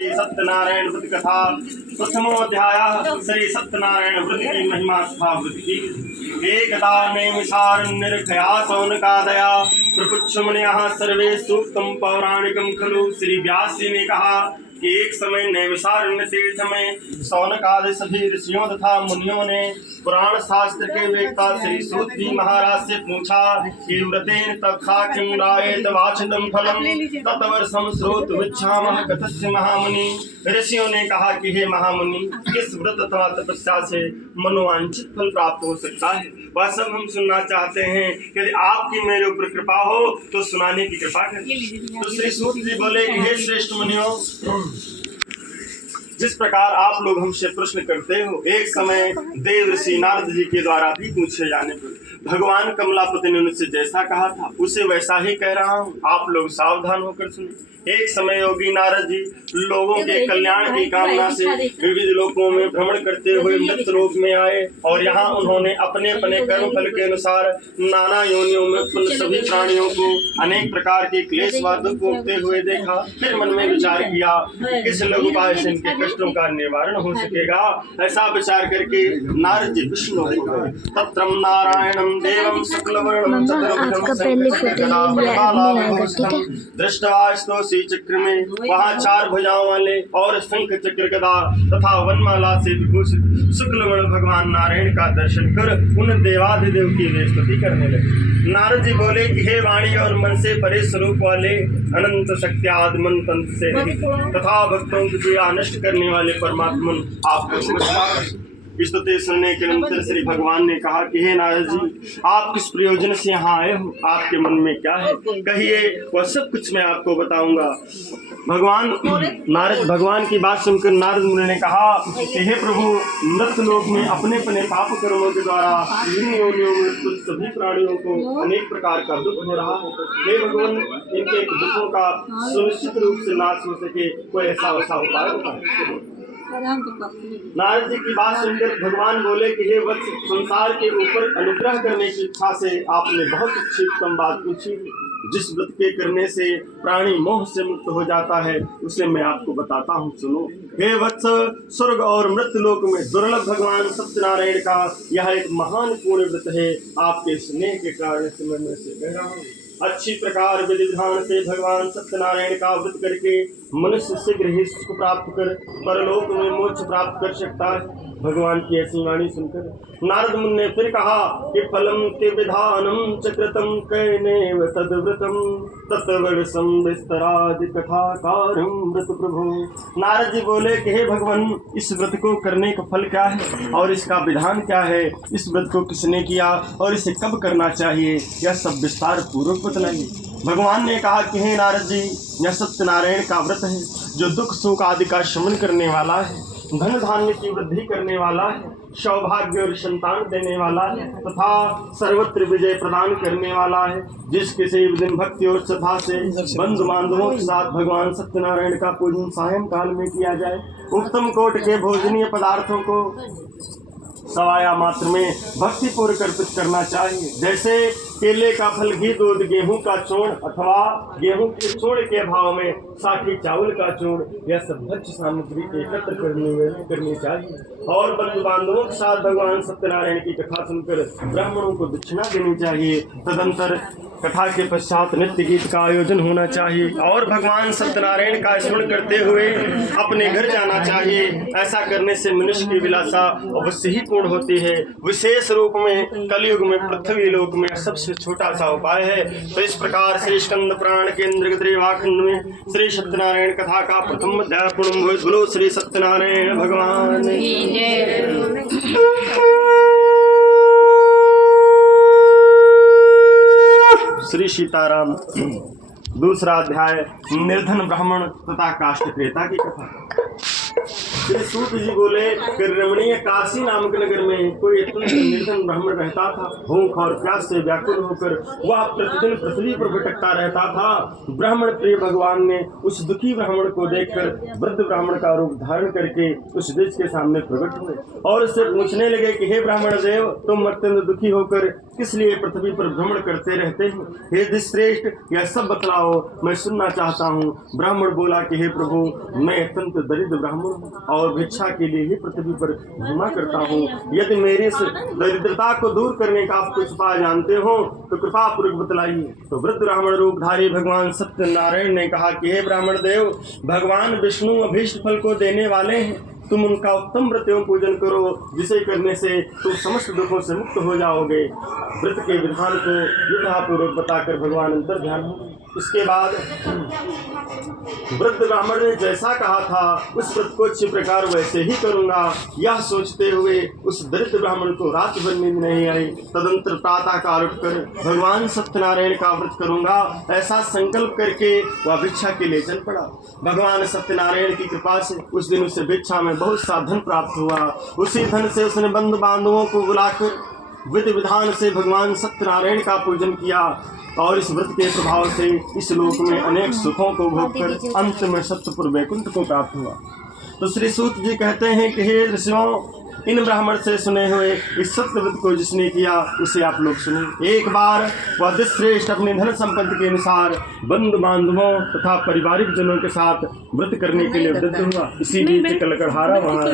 सत्यनारायण व्रत कथा प्रथमोऽध्यायः। श्री सत्यनारायण व्रत की महिमा तथा व्रत की। एकदा नैमिषारण्यर्षया शौनकादया प्रपुच्छमुनयः सर्वे सूक्तम पौराणिकम खलु। श्री व्यास जी ने कहा कि एक समय नैमिषारण्य तीर्थ में शौनकादि सभी ऋषियों तथा मुनियों ने पुराण शास्त्र के वेत्ता श्री सूत जी महाराज से पूछा कि व्रतेन तथा किं रायेत वाचितं फलम तत्वर्षं श्रोतुमिच्छामः कथस्य महामुनि। ऋषियों ने कहा कि हे महामुनि, किस व्रत अथवा तपस्या से मनोवांछित फल प्राप्त हो सकता है, वह सब हम सुनना चाहते हैं। यदि आपकी मेरे ऊपर कृपा हो तो सुनाने की कृपा करें। तो श्री सूत जी बोले कि हे श्रेष्ठ मुनियों, जिस प्रकार आप लोग हमसे प्रश्न करते हो, एक समय देव ऋषि नारद जी के द्वारा भी पूछे जाने पर भगवान कमलापति ने उनसे जैसा कहा था उसे वैसा ही कह रहा हूँ। आप लोग सावधान होकर सुने। एक समय योगी नारद जी लोगों के कल्याण की कामना से विविध लोकों में भ्रमण करते हुए मृत लोक में आए और यहाँ उन्होंने अपने अपने कर्म फल के अनुसार नाना योनियों में उत्पन्न सभी प्राणियों को अनेक प्रकार के क्लेश बाधक भोगते हुए देखा। फिर मन में विचार किया किस लघु उपाय से इनके कष्टों का निवारण हो सकेगा। ऐसा विचार करके नारद जी विष्णु हो गए। तत्रम नारायणम देवम शुक्लवर्णम दृष्टवा चक्र में वहाँ चार भुजाओं वाले और शंख चक्र गदा तथा वनमाला से विभूषित शुक्लवर्ण भगवान नारायण का दर्शन कर उन देवाधिदेव की वे स्तुति करने लगे। नारद जी बोले कि हे वाणी और मन से परे स्वरूप वाले अनंत शक्त्यादमन तंत्र से तथा भक्तों की पीड़ा नष्ट करने वाले परमात्मन आपको नमस्कार। स्तुति सुनने के अंतर श्री भगवान ने कहा कि हे नारद जी, आप किस प्रयोजन से यहाँ आए हो, आपके मन में क्या है, कहिए, वह सब कुछ मैं आपको बताऊंगा। भगवान की बात सुनकर नारद मुनि ने कहा कि हे प्रभु, मृत लोक में अपने अपने पाप कर्मों के द्वारा इन योनियों में सभी प्राणियों को अनेक प्रकार का दुख हो रहा है। हे भगवान, इनके दुखों का सुनिश्चित रूप से नाश हो सके कोई ऐसा उपाय बताएं। नारद जी की बात सुनकर भगवान बोले कि हे वत्स, संसार के ऊपर अनुग्रह करने की इच्छा से आपने बहुत अच्छी उत्तम बात पूछी। जिस व्रत के करने से प्राणी मोह से मुक्त हो जाता है उसे मैं आपको बताता हूँ, सुनो। हे वत्स, स्वर्ग और मृत्यु लोक में दुर्लभ भगवान सत्यनारायण का यह एक महान पूर्ण व्रत है। आपके स्नेह के कारण से मैं से कह रहा हूँ। अच्छी प्रकार विधि विधान से भगवान सत्यनारायण का व्रत करके मनुष्य शीघ्र ही सुख प्राप्त कर परलोक में मोक्ष प्राप्त कर सकता है। भगवान की ऐसी वाणी सुनकर नारद मुनि ने फिर कहा कि फलम के विधानम चक्रतम कैनेव तद्व्रतम तत्वर्षम विस्तरादि कथाकारम व्रत प्रभु। नारद जी बोले कि हे भगवान, इस व्रत को करने का फल क्या है और इसका विधान क्या है, इस व्रत को किसने किया और इसे कब करना चाहिए, यह सब विस्तार पूर्वक बतलाइए। भगवान ने कहा कि हे नारद जी, यह सत्यनारायण का व्रत है जो दुख सुख आदि का शमन करने वाला है, धन धान्य की वृद्धि करने वाला है, सौभाग्य और संतान देने वाला है तथा सर्वत्र विजय प्रदान करने वाला है। जिस किसी दिन भक्ति और श्रद्धा से बंधु बांधवों के साथ भगवान सत्यनारायण का पूजन सायं काल में किया जाए, उत्तम कोट के भोजनीय पदार्थों को सवाया मात्र में भक्ति पूर्वक अर्पित करना चाहिए। जैसे केले का फल, घी, दूध, गेहूं का चूर्ण अथवा गेहूं के चूर्ण के भाव में साठी चावल का चूर्ण, यह सब भक्ष्य सामग्री एकत्र करनी चाहिए। और बंधु बांधवों के साथ भगवान सत्यनारायण की कथा सुनकर ब्राह्मणों को दक्षिणा देनी चाहिए। तदंतर कथा के पश्चात नृत्य गीत का आयोजन होना चाहिए और भगवान सत्यनारायण का स्मरण करते हुए अपने घर जाना चाहिए। ऐसा करने से मनुष्य की विलासा अवश्य ही पूर्ण होती है। विशेष रूप में कलयुग में पृथ्वी लोक में सबसे छोटा सा उपाय है। तो इस प्रकार श्री स्कंद पुराण के इंद्रगद्रेवाखंड में श्री सत्यनारायण कथा का प्रथम अध्याय पूर्ण हुआ। बोलो श्री सत्यनारायण भगवान की जय। श्री सीताराम। दूसरा अध्याय निर्धन ब्राह्मण तथा काष्ठक्रेता की कथा। श्री सूत जी बोले कि रमणीय काशी नामक नगर में कोई अत्यंत निर्धन ब्राह्मण रहता था। भूख और प्यास से व्याकुल होकर वह प्रतिदिन पृथ्वी पर भटकता रहता था। ब्राह्मण प्रिय भगवान ने उस दुखी ब्राह्मण को देखकर वृद्ध ब्राह्मण का रूप धारण करके उस देश के सामने प्रकट हुए और उससे पूछने लगे कि हे ब्राह्मण देव, तुम अत्यंत दुखी होकर किस लिए पृथ्वी पर भ्रमण करते रहते हैं? हे श्रेष्ठ, यह सब बतलाओ, मैं सुनना चाहता हूँ। ब्राह्मण बोला कि हे प्रभु, मैं अत्यंत दरिद्र ब्राह्मण हूँ और भिक्षा के लिए ही पृथ्वी पर घूमा करता हूँ। यदि मेरी इस दरिद्रता को दूर करने का आप कुछ उपाय जानते हो तो कृपा पूर्वक बतलाइए। तो वृद्ध ब्राह्मण रूपधारी भगवान सत्यनारायण ने कहा कि हे ब्राह्मण देव, भगवान विष्णु अभीष्ट फल को देने वाले हैं। तुम उनका उत्तम व्रत एवं पूजन करो, जिसे करने से तुम समस्त दुखों से मुक्त हो जाओगे। व्रत के विधान को यथापूर्वक बताकर भगवान अंतर ध्यान हो। इसके बाद वृद्ध ब्राह्मण ने जैसा कहा था उस व्रत को अच्छी प्रकार वैसे ही करूंगा, यह सोचते हुए उस दरिद्र ब्राह्मण को रात भर नींद नहीं आई। तदंतर प्रातः काल उठकर भगवान सत्यनारायण का व्रत करूंगा, ऐसा संकल्प करके वह भिक्षा के लिए चल पड़ा। भगवान सत्यनारायण की कृपा से उस दिन उसे भिक्षा में बहुत सा धन प्राप्त हुआ। उसी धन से उसने बंधु बांधवों को बुलाकर विधि विधान से भगवान सत्यनारायण का पूजन किया और इस व्रत के प्रभाव से इस लोक में अनेक सुखों को भोगकर अंत में सत्यपुर वैकुंठ को प्राप्त हुआ। तो श्री सूत जी कहते हैं कि हे ऋषियों, इन ब्राह्मण से सुने हुए इस सत्य व्रत को जिसने किया उसे आप लोग सुने। एक बार वह श्रेष्ठ अपने धन संपत्ति के अनुसार बंधु बांधवों तथा पारिवारिक जनों के साथ व्रत करने के लिए वृद्ध हुआ। इसी बीच कलकहारा वहां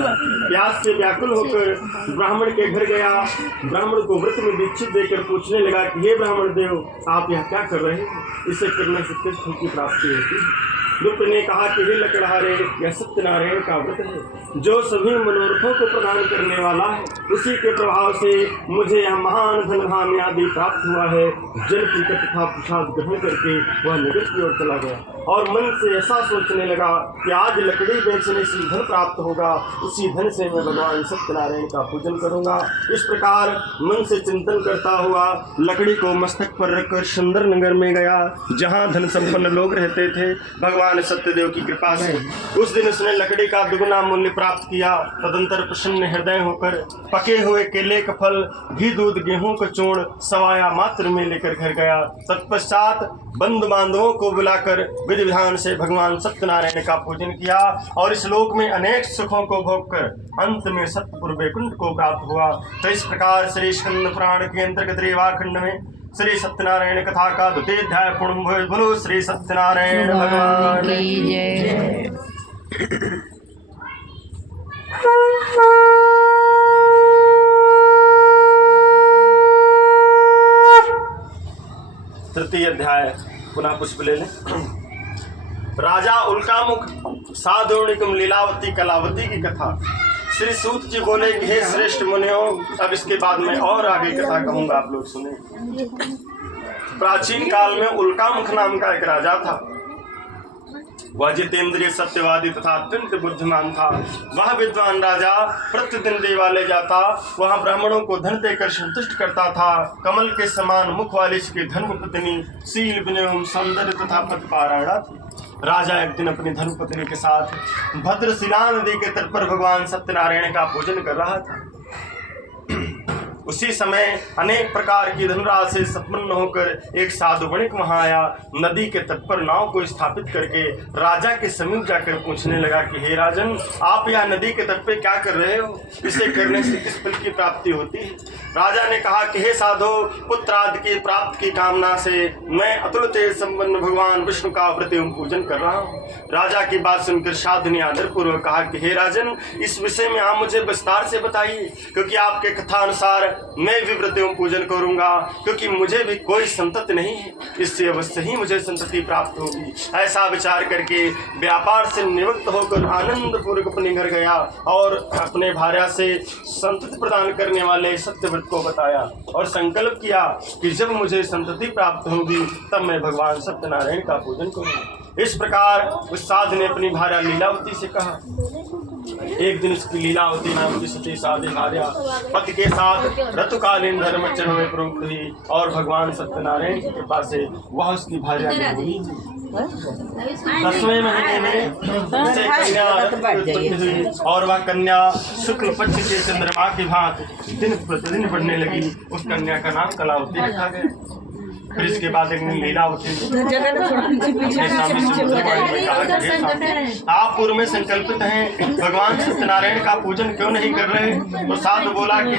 प्यास से व्याकुल होकर ब्राह्मण के घर गया। ब्राह्मण को व्रत में दीक्षित देकर पूछने लगा कि हे ब्राह्मण देव, आप यह क्या कर रहे हैं? इसे करने से किस फल की प्राप्ति होती है? दुष्ट ने कहा कि हे लकड़हारे, यह सत्यनारायण का व्रत है जो सभी मनोरथों को प्रदान करने वाला है। उसी के प्रभाव से मुझे यह महान धन धान्य आदि प्राप्त हुआ है। जल पीकर तथा प्रसाद ग्रहण करके वह नगर की ओर चला गया और मन से ऐसा सोचने लगा कि आज लकड़ी बेचने से धन प्राप्त होगा, उसी धन से मैं भगवान सत्यनारायण का पूजन करूंगा। इस प्रकार मन से चिंतन करता हुआ लकड़ी को मस्तक पर रखकर सुंदर नगर में गया, जहाँ धन संपन्न लोग रहते थे। भगवान सत्यदेव की कृपा से उस दिन उसने लकड़ी का दुगुना मूल्य प्राप्त किया। तदंतर प्रसन्न हृदय होकर पके हुए केले का फल, घी, दूध, गेहूं का चूर्ण सवाया मात्र में लेकर घर गया। तत्पश्चात बंधु बांधवों को बुलाकर विधि विधान से भगवान सत्यनारायण का पूजन किया और इस लोक में अनेक सुखों को भोगकर अंत में सत्यपुर वैकुंठ को प्राप्त हुआ। तो इस प्रकार श्री स्कंद पुराण के अंतर्गत रेवाखंड में श्री सत्यनारायण कथा का 2वां अध्याय पूर्ण हुआ। बोलो श्री सत्यनारायण भगवान की जय। तृतीय अध्याय पुनः पुष्प ले लें। राजा उल्कामुख साधुर्णिकम लीलावती कलावती की कथा। श्री सूत जी बोले कि हे श्रेष्ठ मुनियों, अब इसके बाद में और आगे कथा कहूंगा, आप लोग सुने। प्राचीन काल में उल्कामुख नाम का एक राजा था। वह जितेंद्रिय, सत्यवादी तथा अत्यंत बुद्धिमान था। वह विद्वान राजा प्रतिदिन देवालय जाता, वहां ब्राह्मणों को धन देकर संतुष्ट करता था। कमल के समान मुख वाली इसकी धर्मपत्नी शील, विनय, सौंदर्य तथा पतिपारायणा थी। राजा एक दिन अपनी धर्मपत्नी के साथ भद्रशिला नदी के तट पर भगवान सत्यनारायण का पूजन कर रहा था। उसी समय अनेक प्रकार की धनराशि संपन्न होकर एक साधु वणिक वहां आया। नदी के तट पर नाव को स्थापित करके राजा के समीप जाकर पूछने लगा कि हे राजन, आप यह नदी के तट पे क्या कर रहे हो? इसे करने से किस फल की प्राप्ति होती है? राजा ने कहा कि हे साधु, पुत्र आदि की प्राप्ति की कामना से मैं अतुल तेज संपन्न भगवान विष्णु का व्रत एवं पूजन कर रहा हूँ। राजा की बात सुनकर साधु ने आदर पूर्वक कहा कि हे राजन, इस विषय में आप मुझे विस्तार से बताइए, क्योंकि आपके कथा अनुसार मैं भी व्रत एवं पूजन करूंगा, क्योंकि मुझे भी कोई संतति नहीं है, इससे अवश्य ही मुझे संतति प्राप्त होगी। ऐसा विचार करके व्यापार से निवृत्त होकर आनंद पूर्वक अपने घर गया और अपने भार्या से संतति प्रदान करने वाले सत्यव्रत को बताया और संकल्प किया कि जब मुझे संतति प्राप्त होगी तब मैं भगवान सत्यनारायण का पूजन करूंगा। इस प्रकार उस साधु ने अपनी भार्या लीलावती से कहा। एक दिन उसकी लीलावती नाम की सती साधु भार्या पति के साथ ऋतुकालीन धर्मचर्य में प्रवृत्त हुई और भगवान सत्यनारायण की कृपा से वह उसकी भार्या में हुई। 10वें महीने में उसे कन्या उत्पत्ति हुई और वह कन्या शुक्ल पक्ष के चंद्रमा की भांति दिन प्रतिदिन बढ़ने लगी। उस कन्या का नाम कलावती रखा गया। फिर इसके बाद एक दिन लीलावती अपने स्वामी से बुद्धवाणी में कहा कि हे स्वामी, आप पूर्व में संकल्पित हैं, भगवान सत्यनारायण का पूजन क्यों नहीं कर रहे? तो साधु बोला कि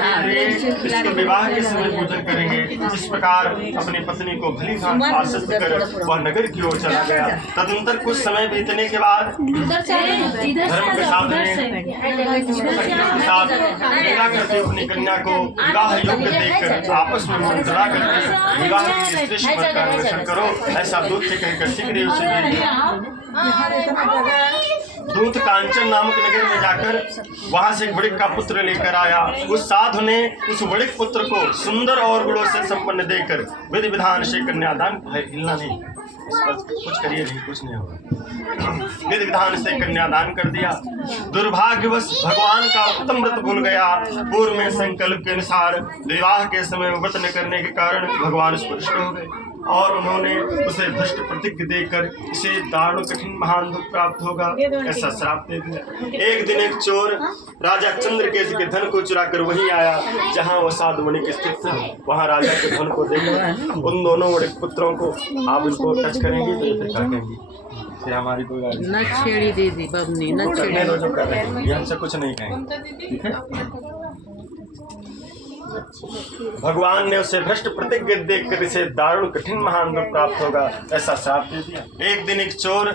इसके विवाह के समय पूजन करेंगे। इस प्रकार अपनी पत्नी को भली भांति आश्वस्त कर वह नगर की ओर चला गया। तदनंतर कुछ समय बीतने के बाद धर्म के साथ लीला करके अपनी कन्या को विवाह योग्य देखकर आपस में मंत्रणा करके विवाह की श्रेष्ठ वर का अन्वेषण करो, ऐसा दूत से कहकर शीघ्र ही उसे भेज दिया। दूत कांचन नामक नगर में जाकर वहां से एक वणिक का पुत्र लेकर आया। उस साधु ने उस वणिक पुत्र को सुंदर और गुणों से संपन्न देकर विधि विधान से कन्यादान, हिलना नहीं, इस पर कुछ करिए नहीं, कुछ नहीं होगा, विधि विधान से कन्यादान कर दिया। दुर्भाग्यवश भगवान का उत्तम व्रत भूल गया। पूर्व में संकल्प के अनुसार विवाह के समय व्रत न करने के कारण भगवान उस पर रुष्ट हो गए और उन्होंने उसे भ्रष्ट प्रतिज्ञा देकर इसे दारुण कठिन महान दुख प्राप्त होगा ऐसा श्राप दे दिया। एक दिन एक चोर राजा चंद्रकेश के धन को चुरा कर वहीं आया जहां वह साधु वणिक स्थित था। वहां राजा के धन को देखकर उन दोनों वणिक पुत्रों को, आप उनको टच करेंगे तो ये फिर क्या कहेंगी? फिर हमारी कोई गाड़ी न छेड़ी दीदी बबनी न छेड़ी दो, जो कर रहे हैं ये हमसे कुछ नहीं कहेंगे, ठीक है। भगवान ने उसे भ्रष्ट प्रतिज्ञा देखकर इसे दारुण कठिन महान दुख प्राप्त होगा ऐसा श्राप दे दिया। एक दिन एक चोर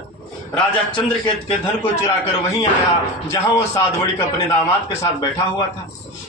राजा चंद्रकेत के धन को चुराकर वहीं आया जहां वो साधु वणिक अपने दामाद के साथ बैठा हुआ था।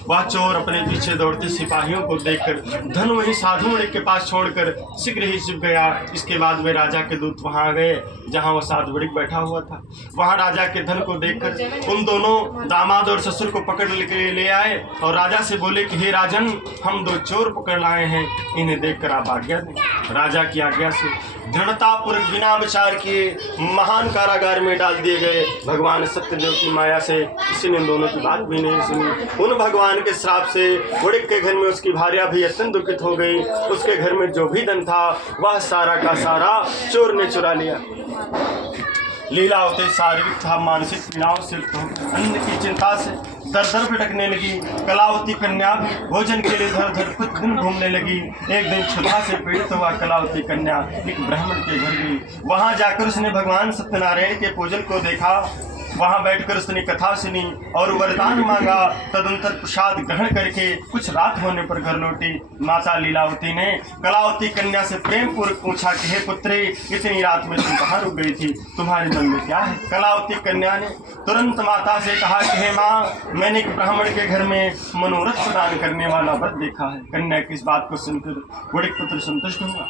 वह चोर अपने पीछे दौड़ते सिपाहियों को देखकर धन वहीं साधु वणिक के पास छोड़कर शीघ्र ही छिप गया। इसके बाद वे राजा के दूत वहां आ गए जहां वो साधु वणिक बैठा हुआ था। वहां राजा के धन को देखकर उन दोनों दामाद और ससुर को पकड़ के ले आए और राजा से बोले कि हे राजन, हम दो चोर पकड़ लाए हैं, इन्हें देखकर आप आज्ञा दें। राजा की आज्ञा से दृढ़तापूर्वक बिना विचार किए महान कारागार में डाल दिए गए। भगवान सत्यदेव की माया से किसी ने दोनों की बात भी नहीं सुनी। उन भगवान के श्राप से वणिक के घर में उसकी भार्या भी अत्यंत दुखित हो गई। उसके घर में जो भी धन था वह सारा का सारा चोर ने चुरा लिया। लीलावती शारीरिक था मानसिक पीड़ाओं से अन्न की चिंता से दर दर भटकने लगी। कलावती कन्या भोजन के लिए धर धर प्रतिदिन घूमने लगी। एक दिन क्षुधा से पीड़ित हुआ कलावती कन्या एक ब्राह्मण के घर गई। वहां जाकर उसने भगवान सत्यनारायण के पूजन को देखा। वहां बैठकर उसने कथा सुनी और वरदान मांगा। तदंतर प्रसाद ग्रहण करके कुछ रात होने पर घर लौटी। माता लीलावती ने कलावती कन्या से प्रेम पूर्वक पूछा कि हे पुत्री, इतनी रात में तुम कहाँ रुक गई थी? तुम्हारे मन में क्या है? कलावती कन्या ने तुरंत माता से कहा कि हे माँ, मैंने एक ब्राह्मण के घर में मनोरथ प्रदान करने वाला व्रत देखा है। कन्या की इस बात को सुनकर वणिक पुत्र संतुष्ट हुआ।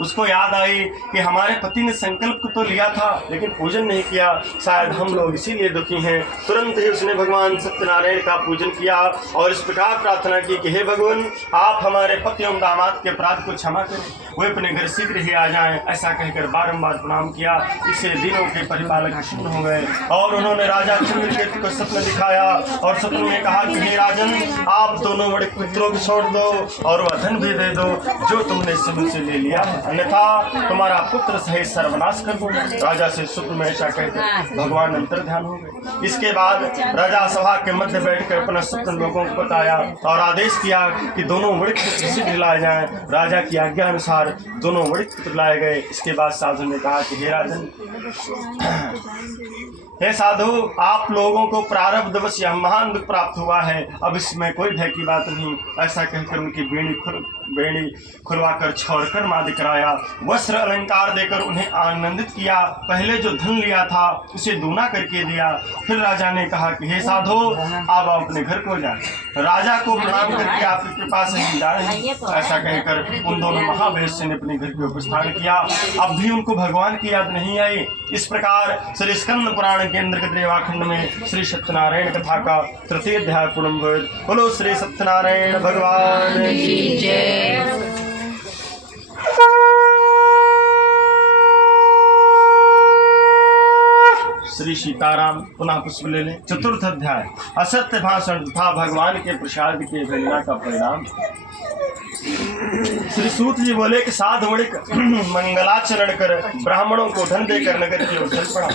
उसको याद आई कि हमारे पति ने संकल्प तो लिया था लेकिन पूजन नहीं किया, शायद हम लोग इसीलिए दुखी हैं। तुरंत ही उसने भगवान सत्यनारायण का पूजन किया और इस प्रकार प्रार्थना की कि हे भगवान, आप हमारे पति एवं दामाद के अपराध को क्षमा करें, वे अपने घर शीघ्र ही आ जाएं। ऐसा कहकर बारंबार प्रणाम किया। इससे दिनों के परिपालक प्रसन्न हो गए और उन्होंने राजा चंद्रकेतु को स्वप्न दिखाया और स्वप्न में कहा कि हे राजन, आप दोनों बड़े पुत्रों को छोड़ दो और वह धन भी दे दो जो तुमने इस मुझसे ले लिया है, अन्यथा तुम्हारा पुत्र सहित सर्वनाश कर दूंगा। राजा से स्वप्न में ऐसा कहकर भगवान अंतर ध्यान हो गए। इसके बाद राजा सभा के मध्य बैठकर अपना स्वप्न लोगों को बताया और आदेश किया कि दोनों वणिक पुत्र शीघ्र लाए जाएं। राजा की आज्ञा अनुसार दोनों वणिक पुत्र लाए गए। इसके बाद साधु ने कहा कि हे राजन, हे साधु, आप लोगों को प्रारब्धवश यह महान दुख प्राप्त हुआ है, अब इसमें कोई भय की बात नहीं। ऐसा कहकर उनकी बेड़ी खुलवाकर छोड़कर मादे कराया, वस्त्र अलंकार देकर उन्हें आनंदित किया। पहले जो धन लिया था उसे दूना करके दिया। फिर राजा ने कहा कि हे साधु, आप अपने घर को जाए। राजा को प्रणाम करके आपकी कृपा से हम जाए। ऐसा कहकर उन दोनों महावेश्य ने अपने घर के उपस्थान किया। अब भी उनको भगवान की याद नहीं आई। इस प्रकार श्री स्कंद पुराण के अंतर्गत रेवाखंड में श्री सत्यनारायण कथा का तृतीय अध्याय पूर्ण हुआ। बोलो श्री सत्यनारायण भगवान की जय। श्री सीताराम। पुनः पुष्प ले लें। चतुर्थ अध्याय असत्य भाषण तथा भगवान के प्रसाद के वेदना का परिणाम। श्री सूत जी बोले कि साधु वणिक मंगलाचरण कर ब्राह्मणों को धन देकर नगर की ओर चल पड़ा।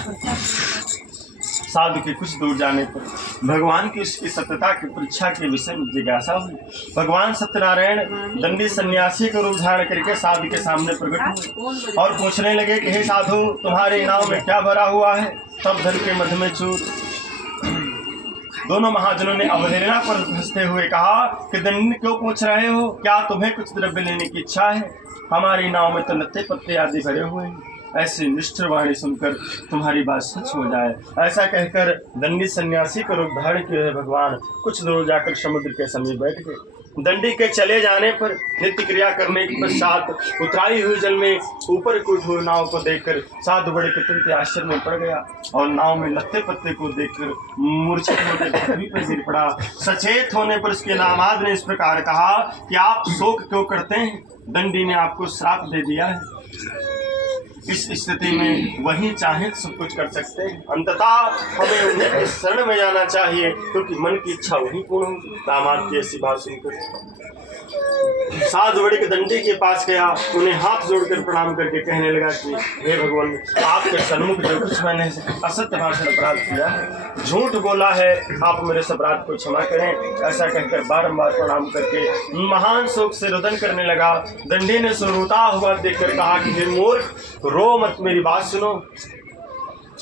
साधु के कुछ दूर जाने पर भगवान की उसकी सत्यता की परीक्षा के विषय में जिज्ञासा हुई। भगवान सत्यनारायण दंडी सन्यासी को रूप धारण करके साधु के सामने प्रकट हुए और पूछने लगे कि हे साधु, तुम्हारे इनाम में क्या भरा हुआ है? तब धन के मध्य में चूर। दोनों महाजनों ने अवहेलना पर हंसते हुए कहा कि दंड क्यों पूछ रहे हो? क्या तुम्हें कुछ द्रव्य लेने की इच्छा है? हमारी नाव में तो लत्ते पत्ते आदि भरे हुए हैं। ऐसी निष्ठुर वाणी सुनकर तुम्हारी बात सच हो जाए, ऐसा कहकर दंडी सन्यासी को रूप धारण किए भगवान कुछ दूर जाकर समुद्र के समीप बैठ गए। दंडी के चले जाने पर नित्य क्रिया करने के पश्चात उतराई हुई जल में ऊपर की उठी हुई नाव को देखकर साधु बड़े कृतज्ञ आश्चर्य में पड़ गया और नाव में लत्ते पत्ते को देखकर मूर्छित होकर पृथ्वी पर गिर पड़ा। सचेत होने पर उसके दामाद ने इस प्रकार कहा कि आप शोक क्यों करते हैं? दंडी ने आपको श्राप दे दिया है। इस स्थिति में वही चाहे सब कुछ कर सकते हैं। अंततः हमें उन्हें शरण में जाना चाहिए क्योंकि मन की इच्छा वही पूर्ण होगी। दामाद की ऐसी बात सुनकर साधु बड़े के दंडी के पास गया, उन्हें हाथ जोड़कर प्रणाम करके कहने लगा कि हे भगवान, आपके सन्मुख जो कुछ मैंने असत्य भाषण अपराध किया है, झूठ बोला है, आप मेरे अपराध को क्षमा करें। ऐसा कहकर बारंबार प्रणाम करके महान शोक से रुदन करने लगा। दंडी ने सुरोता हुआ देखकर कहा कि हे मूर्ख, रो मत, मेरी बात सुनो।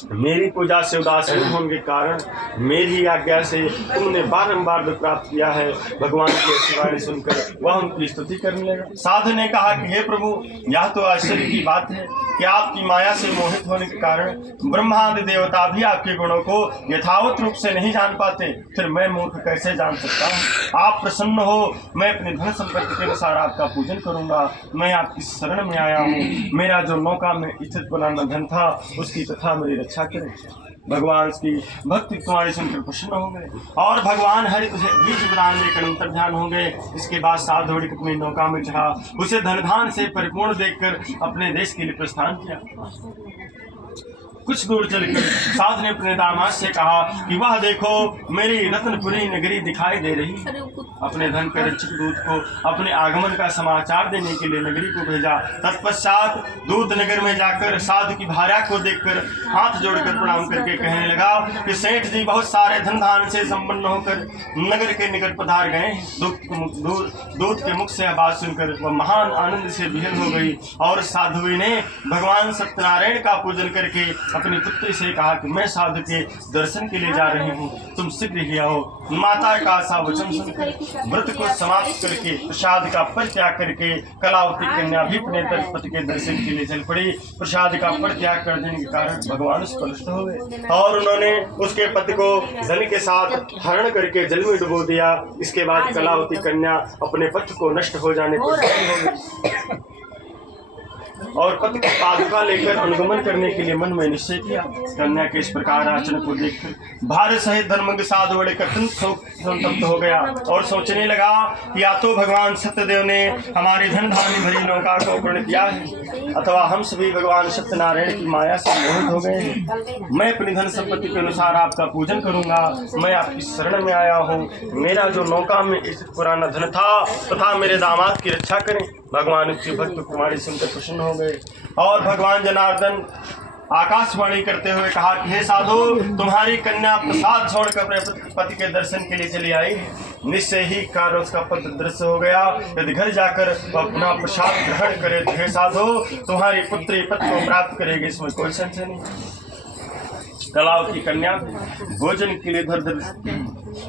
मेरी पूजा से उदास होने के कारण मेरी आज्ञा से तुमने बारंबार दुख प्राप्त किया है। भगवान की ऐसी वाणी सुनकर वह उनकी स्तुति करने लगा। साधु ने कहा कि हे प्रभु, यह तो आश्चर्य की बात है कि आपकी माया से मोहित होने के कारण ब्रह्मादि देवता भी आपके गुणों को यथावत रूप से नहीं जान पाते, फिर मैं मूर्ख कैसे जान सकता हूँ? आप प्रसन्न हो, मैं अपने धन संपत्ति के अनुसार आपका पूजन करूंगा। मैं आपकी शरण में आया हूँ। मेरा जो नौका में स्थित पुराना धन था उसकी तथा मेरी रक्षा करें। भगवान की भक्ति तुम्हारी सुनकर प्रसन्न हो गए और भगवान हरि तुझे बीज प्रदान देकर अंतर ध्यान हो गए। इसके बाद साधु अपनी नौका में चढ़ा, उसे धन धान से परिपूर्ण देखकर अपने देश के लिए प्रस्थान किया। कुछ दूर चलकर साधु ने अपने दामाद से कहा कि वह देखो, मेरी रत्नपुरी नगरी दिखाई दे रही। अपने धन के रक्षक दूत को अपने आगमन का समाचार देने के लिए नगरी को भेजा। तत्पश्चात दूत नगर में जाकर साधु की भार्या को देखकर हाथ जोड़कर प्रणाम करके कहने लगा कि सेठ जी बहुत सारे धन धान से संपन्न होकर नगर के निकट पधार गए। दूत के मुख से बात सुनकर वह महान आनंद से विहल हो गई और साधु ने भगवान सत्यनारायण का पूजन करके अपनी पुत्री से कहा कि मैं साधु के दर्शन के लिए जा रही हूँ, तुम शीघ्र ही आओ। माता का आशा वचन सुनकर व्रत को समाप्त करके प्रसाद का परित्याग करके कलावती कन्या भी अपने पति के दर्शन के लिए चल पड़ी। प्रसाद का परित्याग कर देने के कारण भगवान स्पष्ट हो गए और उन्होंने उसके पति को धन के साथ हरण करके जल में डुबो दिया। इसके बाद कलावती कन्या अपने पति को नष्ट हो जाने पर हो गई और पति की पादुका लेकर अनुगमन करने के लिए मन में निश्चय किया। कन्या के इस प्रकार आचरण को देखकर भारत सहित धर्मज्ञ साधु बड़े अत्यंत संतप्त हो गया और सोचने लगा कि या तो भगवान सत्यदेव ने हमारी धन धान्य भरी नौका को पूर्ण किया है अथवा हम सभी भगवान सत्यनारायण की माया से मोहित हो गए हैं। मैं अपनी धन संपत्ति के अनुसार आपका पूजन करूंगा। मैं आपकी शरण में आया हूँ। मेरा जो नौका में स्थित पुराना धन था तथा मेरे दामाद की रक्षा करें। भगवान उच्च भक्त कुमारी सुनकर प्रसन्न हो गए और भगवान जनार्दन आकाशवाणी करते हुए कहा कि हे साधु, तुम्हारी कन्या प्रसाद छोड़कर अपने पति के दर्शन के लिए चली आई। निश्चय ही कार्य उसका पद दृश्य हो गया। यदि घर जाकर अपना प्रसाद ग्रहण करे तो हे साधु, तुम्हारी पुत्री पति को प्राप्त करेगी, इसमें कोई संशय नहीं। कलावती कन्या भोजन के लिए धर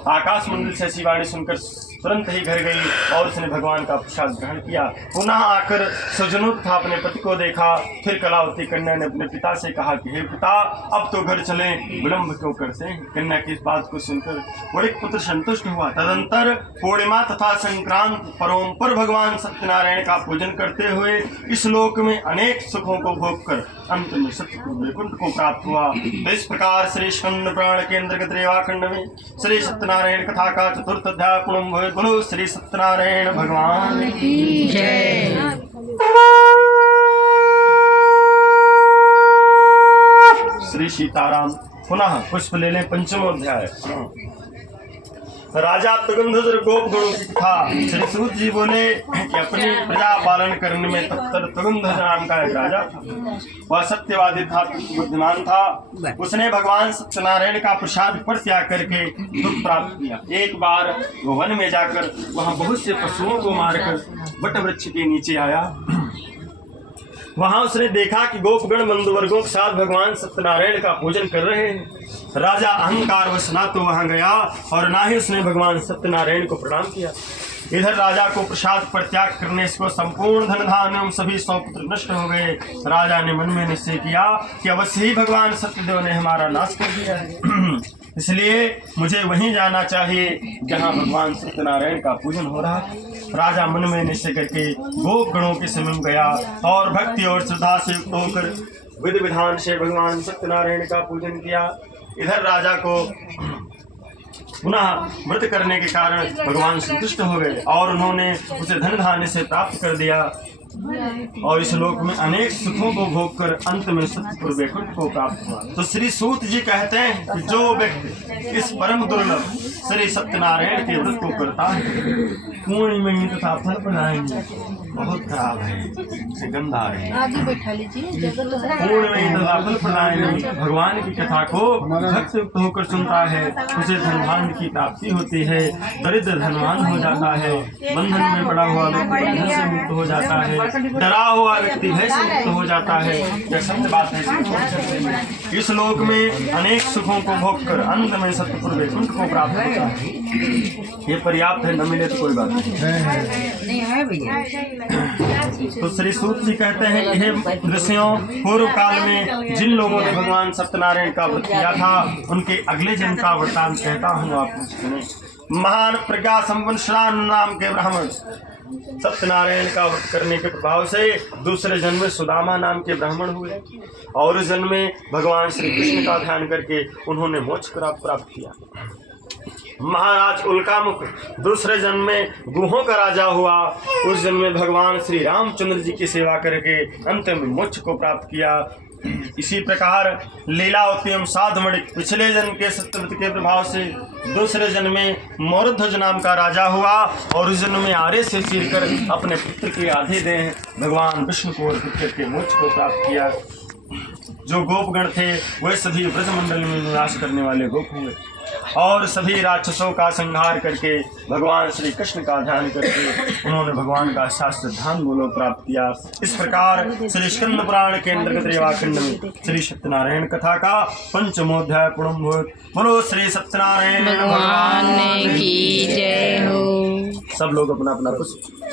आकाश मंडल से शिवानी सुनकर तुरंत ही घर गई और उसने भगवान का प्रसाद ग्रहण किया। पुनः आकर सजनों तथा अपने पति को देखा। फिर कलावती कन्या ने अपने पिता से कहा कि हे पिता, अब तो घर चलें, विलंब क्यों करते हैं? कन्या की इस बात को सुनकर बड़े पुत्र संतुष्ट हुआ। तदंतर पूर्णिमा तथा संक्रांत पर्वों पर भगवान सत्यनारायण का पूजन करते हुए इस लोक में अनेक सुखों को भोग कर अंत में सत्य वैकुंठ को प्राप्त हुआ। तो इस प्रकार श्री स्कंद पुराण के अंतर्गत रेवाखंड में श्री सत्यनारायण कथा का चतुर्थ अध्याय पूर्ण हुए। बोलो श्री सत्यनारायण भगवान की जय। श्री सीताराम। पुनः पुष्प ले लें। पंचमो अध्याय। राजा तुगंधर गोपगण था। श्री सूत जी बोले कि अपनी प्रजा पालन करने में तत्पर तुगंधर नाम का एक राजा था। वह सत्यवादी था, बुद्धिमान था। उसने भगवान सत्यनारायण का प्रसाद पर त्याग करके दुख प्राप्त किया। एक बार वो वन में जाकर वहां बहुत से पशुओं को मारकर वट वृक्ष के नीचे आया। वहां उसने देखा कि गोपगण बंधुवर्गों के साथ भगवान सत्यनारायण का पूजन कर रहे हैं। राजा अहंकार वश ना तो वहां गया और ना ही उसने भगवान सत्यनारायण को प्रणाम किया। इधर राजा को प्रसाद पर त्याग करने से संपूर्ण धन धान्य एवं सभी सौपुत्र नष्ट हो गए। राजा ने मन में निश्चय किया कि अवश्य ही भगवान सत्यदेव ने हमारा नाश कर दिया है, इसलिए मुझे वहीं जाना चाहिए जहां भगवान सत्यनारायण का पूजन हो रहा है। राजा मन में निश्चय करके गोप गणों के समीप गया और भक्ति और श्रद्धा से युक्त होकर विधि विधान से भगवान सत्यनारायण का पूजन किया। इधर राजा को पुनः व्रत करने के कारण भगवान संतुष्ट हो गए और उन्होंने उसे धन धान्य से प्राप्त कर दिया और इस लोक में अनेक सुखों को भोग कर अंत में सत्यपुर वैकुंठ को प्राप्त हुआ। तो श्री सूत जी कहते हैं कि जो व्यक्ति इस परम दुर्लभ श्री सत्यनारायण के व्रत को करता है, पूर्णिमा तथा फल प्रदायिनी बहुत खराब है, से गंदा है। आगे बैठा लीजिए। पूर्णिमा तथा फल प्रदायिनी भगवान की कथा को भक्त युक्त होकर सुनता है, उसे धनवान की प्राप्ति होती है, दरिद्र धनवान हो जाता है, बंधन में पड़ा हुआ व्यक्ति बंधन से मुक्त हो जाता है, डरा हुआ व्यक्ति भय से मुक्त हो जाता है। यह सत्य बात है। इस लोक में अनेक सुखों को भोग कर अंत में सत्यपुर वैकुंठ को प्राप्त होता है। ये पर्याप्त है, न मिले तो कोई बात नहीं है भैया। तो श्री सूत जी कहते हैं कि हे ऋषियों, पूर्व काल में जिन लोगों ने भगवान सत्यनारायण का व्रत किया था उनके अगले जन्म का वृतांत कहता हूँ, आप सुने। महान प्रज्ञा संपन्न श्रान नाम के ब्राह्मण सत्यनारायण का व्रत करने के प्रभाव से दूसरे जन्म में सुदामा नाम के ब्राह्मण हुए और उस जन्म में भगवान श्री कृष्ण का ध्यान करके उन्होंने मोक्ष प्राप्त किया। महाराज उल्कामुख दूसरे जन्म में गुहों का राजा हुआ। उस जन्म में भगवान श्री रामचंद्र जी की सेवा करके अंत में मोक्ष को प्राप्त किया। इसी प्रकार लीलावती एवं साधमणि पिछले जन्म के सत्यव्रत के प्रभाव से दूसरे जन्म में मौरध्वज नाम का राजा हुआ और उस जन्म में आरे से चीरकर अपने पुत्र के आधे देह भगवान विष्णु को अर्पित करके मोक्ष को प्राप्त किया। जो गोपगण थे वे सभी ब्रजमंडल में निवास करने वाले गोप हुए और सभी राक्षसों का संहार करके भगवान श्री कृष्ण का ध्यान करके उन्होंने भगवान का शास्त्र ध्यान गोलोक प्राप्त किया। इस प्रकार श्री स्कंद पुराण के अंतर्गत रेवाखंड में श्री सत्यनारायण कथा का पंचमोध्याय पूर्ण हुआ। बोलो श्री सत्यनारायण भगवान की जय हो। सब लोग अपना अपना पुष्प